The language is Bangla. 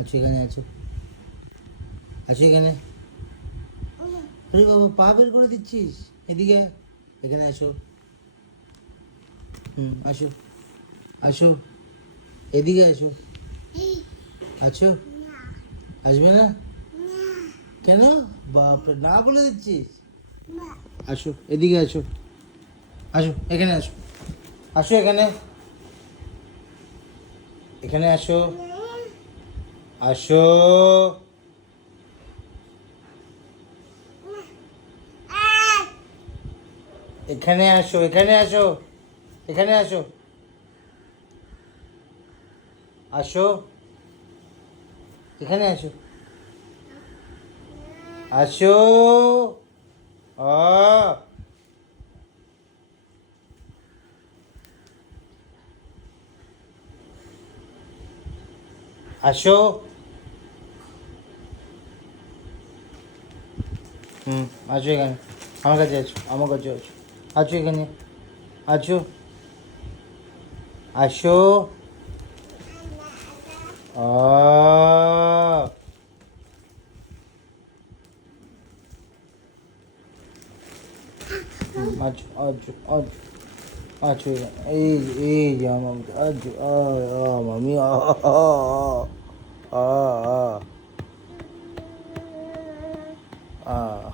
আছো এখানে, আছো আছো এখানে। আরে বাবা, পা বের করে দিচ্ছিস। এদিকে এখানে আসো। আসো, আসো, এদিকে আসো। আছো, আসবে না কেন? বাপরে, না বলে দিচ্ছিস। আসো, এদিকে আসো, আসো এখানে আসো, আসো এখানে, এখানে আসো, আসো, এখানে আসো, এখানে আসো, এখানে আসো, আসো, এখানে আসো, আসো, আ আসো। আছো এখানে, আমার কাছে আছো, আমার কাছে আছো, আছো এখানে, আছো, আসো, আ আছো, আছো, আছো, আছো এখানে। এই যে আমার আছো, মামি, আ আ আ আ